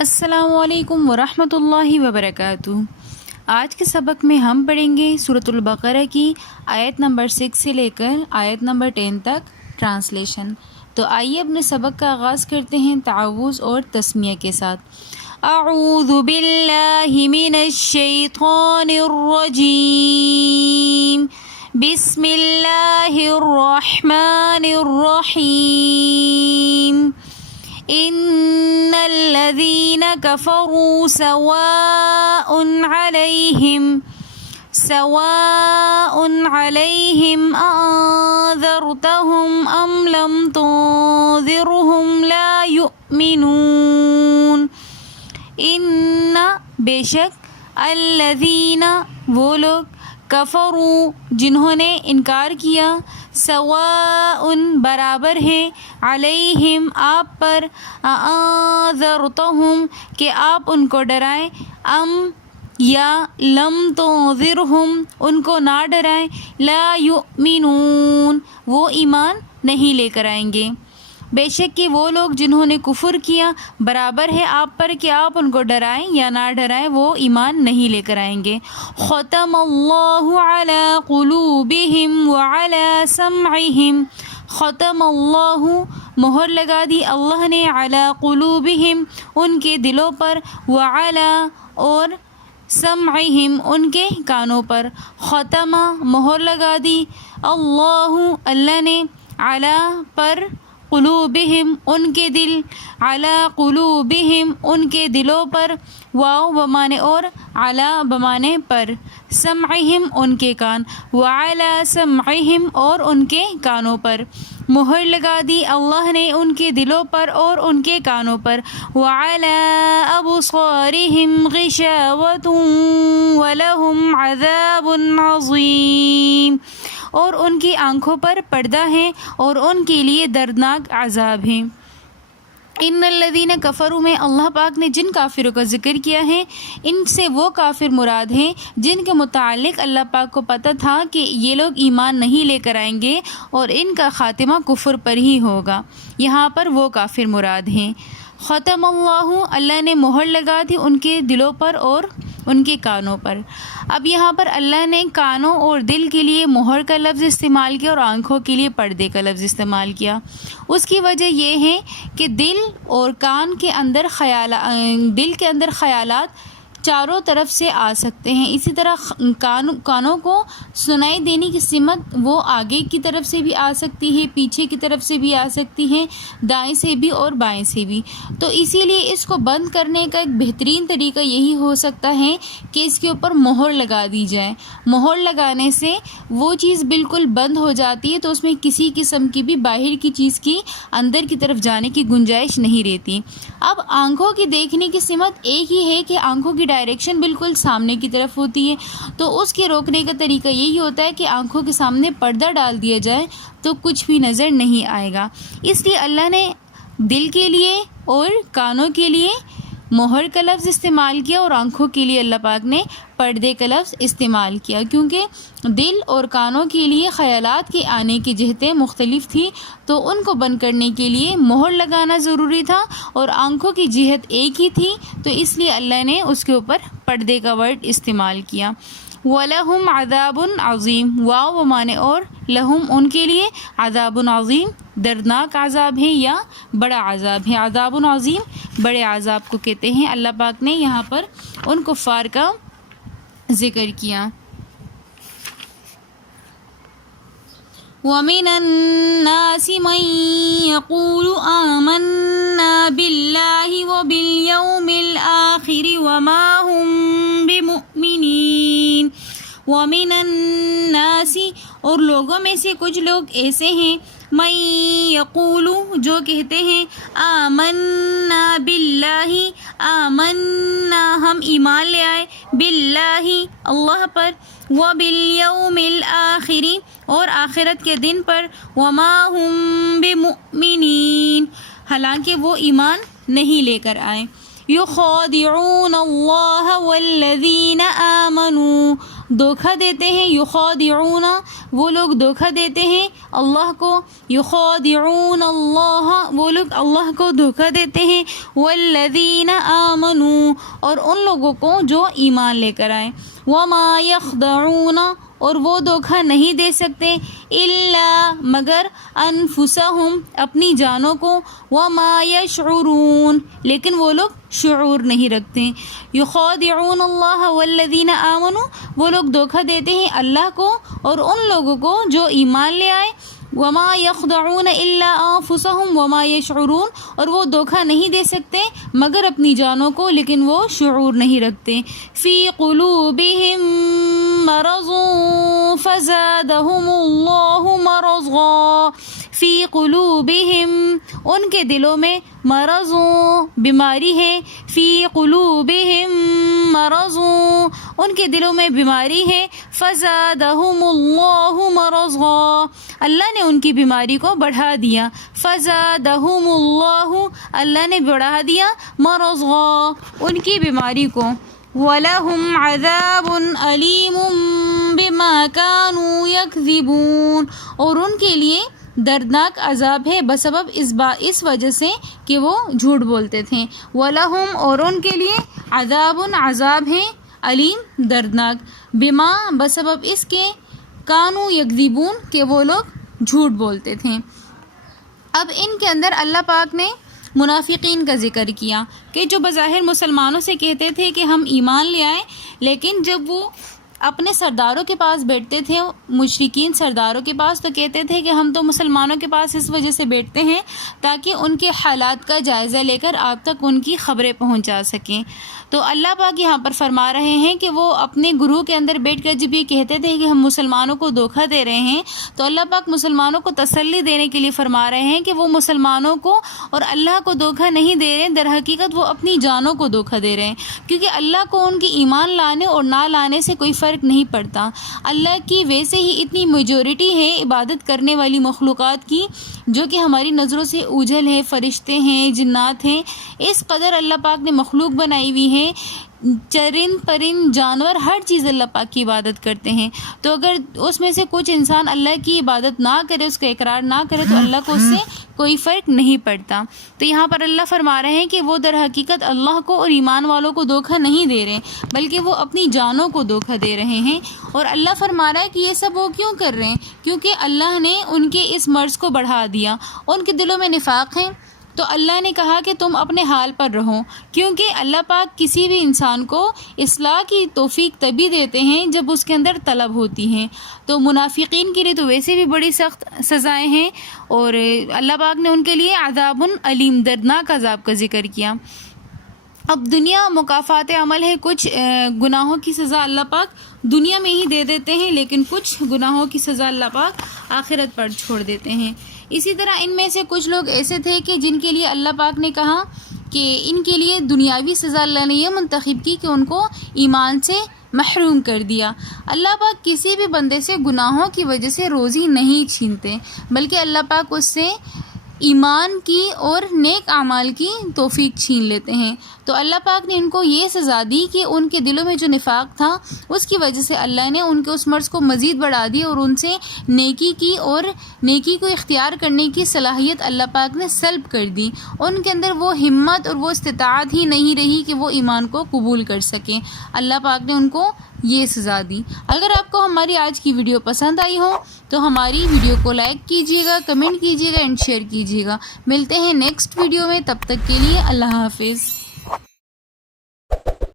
السلام علیکم ورحمۃ اللہ وبرکاتہ۔ آج کے سبق میں ہم پڑھیں گے سورۃ البقرہ کی آیت نمبر 6 سے لے کر آیت نمبر 10 تک ٹرانسلیشن۔ تو آئیے اپنے سبق کا آغاز کرتے ہیں تعوذ اور تسمیہ کے ساتھ۔ اعوذ باللہ من الشیطان الرجیم، بسم اللہ الرحمن الرحیم۔ ان الذين كفروا سواء عليهم أنذرتهم أم لم تنذرهم لا يؤمنون۔ ان بے شک الذين وہ لوگ کفروا جنہوں نے انکار کیا، سواء برابر ہے، علیہم آپ پر، انذرتہم کہ آپ ان کو ڈرائیں، ام یا لم تنذرہم ان کو نہ ڈرائیں، لا یؤمنون وہ ایمان نہیں لے کر آئیں گے۔ بے شک کہ وہ لوگ جنہوں نے کفر کیا برابر ہے آپ پر کہ آپ ان کو ڈرائیں یا نہ ڈرائیں، وہ ایمان نہیں لے کر آئیں گے۔ ختم اللہ علی قلوبہم وعلی سمعہم، ختم اللہ مہر لگا دی اللہ نے، علی قلوبہم ان کے دلوں پر، وعلی اور سمعہم ان کے کانوں پر، ختم مہر لگا دی اللہ اللہ نے، علی پر، قلوبہم ان کے دل، علی قلوبہم ان کے دلوں پر، واو بمانے اور، علی بمانے پر، سمعہم ان کے کان، وعلی سمعہم اور ان کے کانوں پر، مہر لگا دی اللہ نے ان کے دلوں پر اور ان کے کانوں پر، وعلی ابصارہم غشاوۃ ولہم عذاب عظیم اور ان کی آنکھوں پر پردہ ہے اور ان کے لیے دردناک عذاب ہے۔ ان الذین کفروا میں اللہ پاک نے جن کافروں کا ذکر کیا ہے، ان سے وہ کافر مراد ہیں جن کے متعلق اللہ پاک کو پتہ تھا کہ یہ لوگ ایمان نہیں لے کر آئیں گے اور ان کا خاتمہ کفر پر ہی ہوگا، یہاں پر وہ کافر مراد ہیں۔ ختم اللہ اللہ نے مہر لگا دی ان کے دلوں پر اور ان کے کانوں پر۔ اب یہاں پر اللہ نے کانوں اور دل کے لیے مہر کا لفظ استعمال کیا اور آنکھوں کے لیے پردے کا لفظ استعمال کیا۔ اس کی وجہ یہ ہے کہ دل اور کان کے اندر خیالات چاروں طرف سے آ سکتے ہیں، اسی طرح کانوں کو سنائی دینے کی سمت وہ آگے کی طرف سے بھی آ سکتی ہے، پیچھے کی طرف سے بھی آ سکتی ہے، دائیں سے بھی اور بائیں سے بھی۔ تو اسی لیے اس کو بند کرنے کا ایک بہترین طریقہ یہی ہو سکتا ہے کہ اس کے اوپر مہر لگا دی جائے۔ مہر لگانے سے وہ چیز بالکل بند ہو جاتی ہے، تو اس میں کسی قسم کی بھی باہر کی چیز کی اندر کی طرف جانے کی گنجائش نہیں رہتی۔ اب آنکھوں کی دیکھنے کی سمت ایک ہی ہے کہ آنکھوں کی ڈائریکشن بالکل سامنے کی طرف ہوتی ہے، تو اس کے روکنے کا طریقہ یہی ہوتا ہے کہ آنکھوں کے سامنے پردہ ڈال دیا جائے تو کچھ بھی نظر نہیں آئے گا۔ اس لیے اللہ نے دل کے لیے اور کانوں کے لیے مہر کا لفظ استعمال کیا اور آنکھوں کے لیے اللہ پاک نے پردے کا لفظ استعمال کیا، کیونکہ دل اور کانوں کے لیے خیالات کے آنے کی جہتیں مختلف تھیں، تو ان کو بند کرنے کے لیے مہر لگانا ضروری تھا، اور آنکھوں کی جہت ایک ہی تھی، تو اس لیے اللہ نے اس کے اوپر پردے کا ورڈ استعمال کیا۔ وَلَهُمْ عَذَابٌ عَظِيمٌ واو بمانے اور، لہم ان کے لیے، عذاب عظیم دردناک عذاب ہے یا بڑا عذاب ہے۔ عذاب عظیم بڑے عذاب کو کہتے ہیں۔ اللہ پاک نے یہاں پر ان کفار کا ذکر کیا۔ وَمِنَ النَّاسِ مَن يَقُولُ آمَنَّا بِاللَّهِ وَبِالْيَوْمِ الْآخِرِ وَمَا هُمْ بِمُؤْمِنِينَ۔ وَمِنَ النَّاسِ اور لوگوں میں سے کچھ لوگ ایسے ہیں، مَن یقول جو کہتے ہیں، آمنا باللہ آمنا ہم ایمان لے آئے، باللہ اللہ پر، وبالیوم الآخر اور آخرت کے دن پر، وما ہم بمؤمنین حالانکہ وہ ایمان نہیں لے کر آئے۔ یخادعون اللہ والذین آمنوا دھوکہ دیتے ہیں، یخادعون وہ لوگ دھوکہ دیتے ہیں اللہ کو، یخادعون اللہ وہ لوگ اللہ کو دھوکہ دیتے ہیں، والذین آمنوا اور ان لوگوں کو جو ایمان لے کر آئے، وما یخدعون اور وہ دھوکہ نہیں دے سکتے الا مگر انفسہم اپنی جانوں کو، وما یشعرون لیکن وہ لوگ شعور نہیں رکھتے، یخادعون اللہ والذین آمنوا وہ لوگ دھوکہ دیتے ہیں اللہ کو اور ان لوگوں کو جو ایمان لے آئے، وما یخدعون الا انفسہم وما یشعرون اور وہ دھوکہ نہیں دے سکتے مگر اپنی جانوں کو لیکن وہ شعور نہیں رکھتے، فی قلوبہم مرض فزادہم اللہ مرضا، فی قلوبہم ان کے دلوں میں مرض بیماری ہے، فی قلوبہم مرض ان کے دلوں میں بیماری ہے، فزادہم اللہ مرضا اللہ نے ان کی بیماری کو بڑھا دیا، فزادہم اللہ اللہ نے بڑھا دیا مرضا ان کی بیماری کو، وَلَهُمْ عَذَابٌ أَلِيمٌ بِمَا كَانُوا يَكْذِبُونَ اور ان کے لیے دردناک عذاب ہے بسبب اس وجہ سے کہ وہ جھوٹ بولتے تھے، وَلَهُمْ اور ان کے لیے عذاب ہے علیم دردناک، بما بسبب اس کے کانوا یکذبون کہ وہ لوگ جھوٹ بولتے تھے۔ اب ان کے اندر اللہ پاک نے منافقین کا ذکر کیا کہ جو بظاہر مسلمانوں سے کہتے تھے کہ ہم ایمان لے آئیں، لیکن جب وہ اپنے سرداروں کے پاس بیٹھتے تھے، مشرکین سرداروں کے پاس، تو کہتے تھے کہ ہم تو مسلمانوں کے پاس اس وجہ سے بیٹھتے ہیں تاکہ ان کے حالات کا جائزہ لے کر آپ تک ان کی خبریں پہنچا سکیں۔ تو اللہ پاک یہاں پر فرما رہے ہیں کہ وہ اپنے گروہ کے اندر بیٹھ کر جب یہ کہتے تھے کہ ہم مسلمانوں کو دھوکہ دے رہے ہیں، تو اللہ پاک مسلمانوں کو تسلی دینے کے لیے فرما رہے ہیں کہ وہ مسلمانوں کو اور اللہ کو دھوکہ نہیں دے رہے ہیں، در حقیقت وہ اپنی جانوں کو دھوکہ دے رہے ہیں، کیونکہ اللہ کو ان کی ایمان لانے اور نہ لانے سے کوئی فرق نہیں پڑتا۔ اللہ کی ویسے ہی اتنی میجورٹی ہے عبادت کرنے والی مخلوقات کی جو کہ ہماری نظروں سے اوجھل ہے، فرشتے ہیں، جنات ہیں، اس قدر اللہ پاک نے مخلوق بنائی ہوئی ہے، چرند پرند جانور ہر چیز اللہ پاک کی عبادت کرتے ہیں، تو اگر اس میں سے کچھ انسان اللہ کی عبادت نہ کرے، اس کا اقرار نہ کرے، تو اللہ کو اس سے کوئی فرق نہیں پڑتا۔ تو یہاں پر اللہ فرما رہے ہیں کہ وہ در حقیقت اللہ کو اور ایمان والوں کو دھوکہ نہیں دے رہے، بلکہ وہ اپنی جانوں کو دھوکہ دے رہے ہیں۔ اور اللہ فرما رہا ہے کہ یہ سب وہ کیوں کر رہے ہیں؟ کیونکہ اللہ نے ان کے اس مرض کو بڑھا دیا، ان کے دلوں میں نفاق ہے، تو اللہ نے کہا کہ تم اپنے حال پر رہو، کیونکہ اللہ پاک کسی بھی انسان کو اصلاح کی توفیق تبھی دیتے ہیں جب اس کے اندر طلب ہوتی ہے۔ تو منافقین کے لیے تو ویسے بھی بڑی سخت سزائیں ہیں، اور اللہ پاک نے ان کے لیے عذاب علیم دردناک عذاب کا ذکر کیا۔ اب دنیا مکافات عمل ہے، کچھ گناہوں کی سزا اللہ پاک دنیا میں ہی دے دیتے ہیں، لیکن کچھ گناہوں کی سزا اللہ پاک آخرت پر چھوڑ دیتے ہیں۔ اسی طرح ان میں سے کچھ لوگ ایسے تھے کہ جن کے لیے اللہ پاک نے کہا کہ ان کے لیے دنیاوی سزا اللہ نے یہ منتخب کی کہ ان کو ایمان سے محروم کر دیا۔ اللہ پاک کسی بھی بندے سے گناہوں کی وجہ سے روزی نہیں چھینتے، بلکہ اللہ پاک اس سے ایمان کی اور نیک اعمال کی توفیق چھین لیتے ہیں۔ تو اللہ پاک نے ان کو یہ سزا دی کہ ان کے دلوں میں جو نفاق تھا اس کی وجہ سے اللہ نے ان کے اس مرض کو مزید بڑھا دی، اور ان سے نیکی کی اور نیکی کو اختیار کرنے کی صلاحیت اللہ پاک نے سلب کر دی۔ ان کے اندر وہ ہمت اور وہ استطاعت ہی نہیں رہی کہ وہ ایمان کو قبول کر سکیں۔ اللہ پاک نے ان کو یہ سزا دی۔ اگر آپ کو ہماری آج کی ویڈیو پسند آئی ہو تو ہماری ویڈیو کو لائک کیجیے گا، کمنٹ کیجیے گا اینڈ شیئر کیجیے گا۔ ملتے ہیں نیکسٹ ویڈیو میں، تب تک کے لیے اللہ حافظ۔